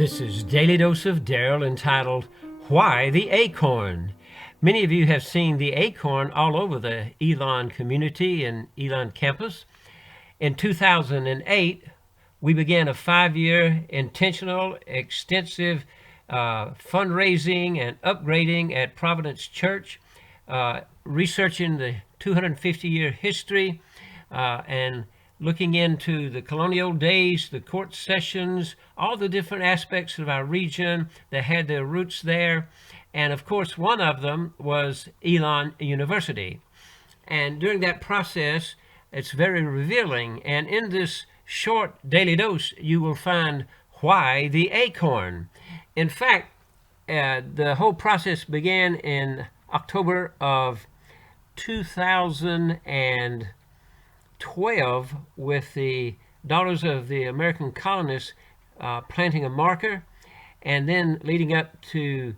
This is Daily Dose of Darrell, entitled Why the Acorn? Many of you have seen the Acorn all over the Elon community and Elon campus. In 2008, we began a 5-year intentional, extensive fundraising and upgrading at Providence Church, researching the 250-year history and looking into the colonial days, the court sessions, all the different aspects of our region that had their roots there. And of course, one of them was Elon University. And during that process, it's very revealing. And in this short daily dose, you will find why the Acorn. In fact, the whole process began in October of 2012 with the Daughters of the American Colonists planting a marker, and then leading up to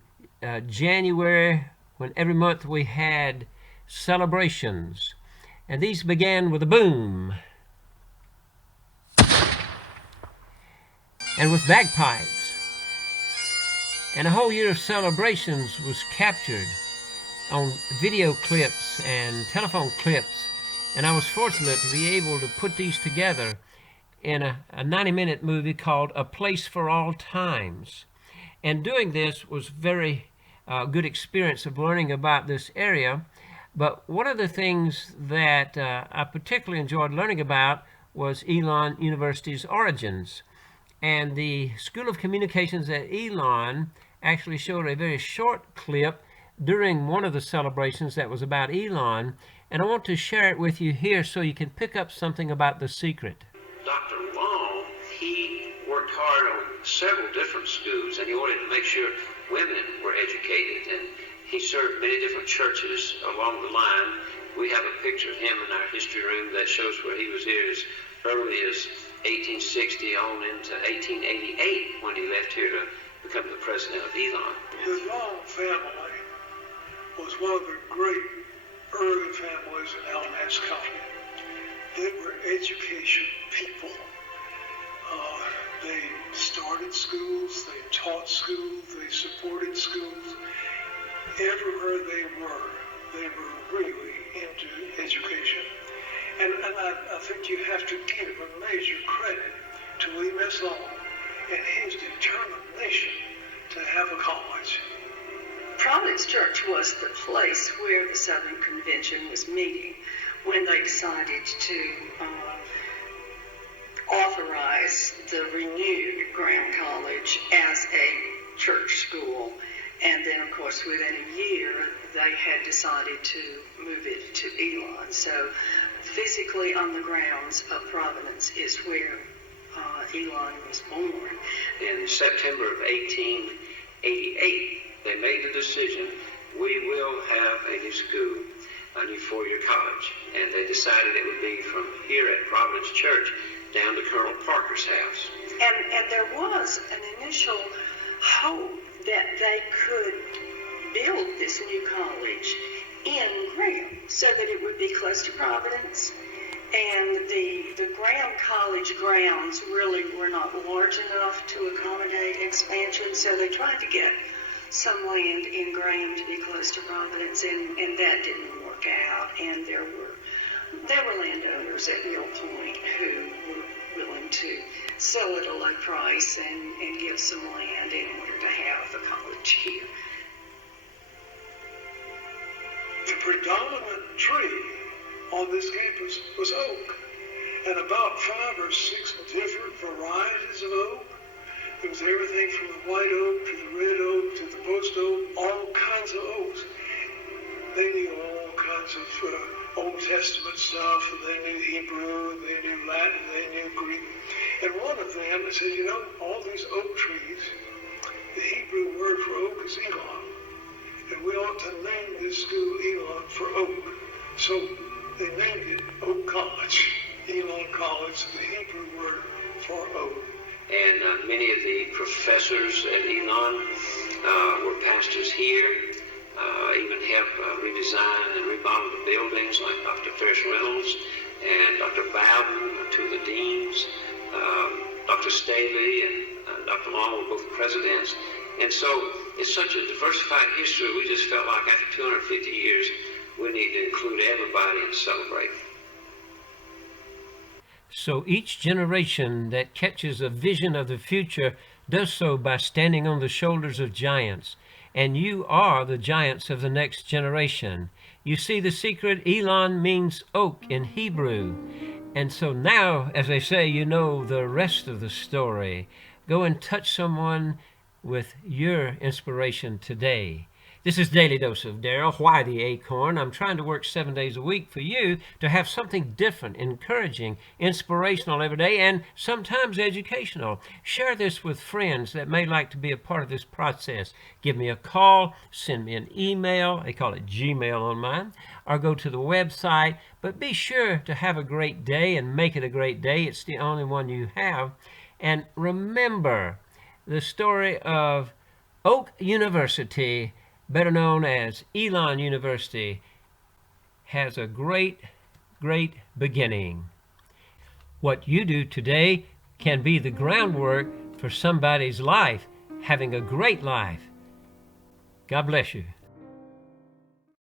January, when every month we had celebrations. And these began with a boom and with bagpipes. And a whole year of celebrations was captured on video clips and telephone clips. And I was fortunate to be able to put these together in a 90-minute movie called A Place for All Times. And doing this was very good experience of learning about this area. But one of the things that I particularly enjoyed learning about was Elon University's origins. And the School of Communications at Elon actually showed a very short clip during one of the celebrations that was about Elon. And I want to share it with you here so you can pick up something about the secret. Dr. Long, he worked hard on several different schools, and he wanted to make sure women were educated. And he served many different churches along the line. We have a picture of him in our history room that shows where he was here as early as 1860 on into 1888 when he left here to become the president of Elon. His Long family was one of the great early families in Alamance County. They were education people. They started schools, they taught schools, they supported schools. Everywhere they were really into education. And I think you have to give a major credit to Lee Miss Long and his determination to have a college. Providence Church was the place where the Southern Convention was meeting when they decided to authorize the renewed Graham College as a church school. And then, of course, within a year, they had decided to move it to Elon. So physically on the grounds of Providence is where Elon was born. In September of 1888, they made the decision, we will have a new school, a new four-year college. And they decided it would be from here at Providence Church down to Colonel Parker's house. And there was an initial hope that they could build this new college in Graham so that it would be close to Providence. And the Graham College grounds really were not large enough to accommodate expansion, so they tried to get some land in Graham to be close to Providence, and that didn't work out. And there were landowners at Mill Point who were willing to sell at a low price and give some land in order to have the college here. The predominant tree on this campus was oak, and about 5 or 6 different varieties of oak. There was everything from the white oak to the red oak to the post oak, all kinds of oaks. They knew all kinds of Old Testament stuff, and they knew Hebrew, and they knew Latin, they knew Greek. And one of them said, you know, all these oak trees, the Hebrew word for oak is Elon, and we ought to name this school Elon for oak. So they named it Oak College, Elon College, the Hebrew word for oak. And many of the professors at Elon were pastors here, even helped redesign and remodel the buildings, like Dr. Ferris Reynolds and Dr. Bowden, two of the deans, Dr. Staley and Dr. Long along with both presidents. And so it's such a diversified history, we just felt like after 250 years, we need to include everybody and celebrate. So each generation that catches a vision of the future does so by standing on the shoulders of giants. And you are the giants of the next generation. You see the secret? Elon means oak in Hebrew. And so now, as they say, you know the rest of the story. Go and touch someone with your inspiration today. This is Daily Dose of Daryl. Why the Acorn? I'm trying to work 7 days a week for you to have something different, encouraging, inspirational every day, and sometimes educational. Share this with friends that may like to be a part of this process. Give me a call, send me an email, they call it Gmail on mine, or go to the website. But be sure to have a great day and make it a great day. It's the only one you have. And remember the story of Oak University, better known as Elon University, has a great, great beginning. What you do today can be the groundwork for somebody's life having a great life. God bless you.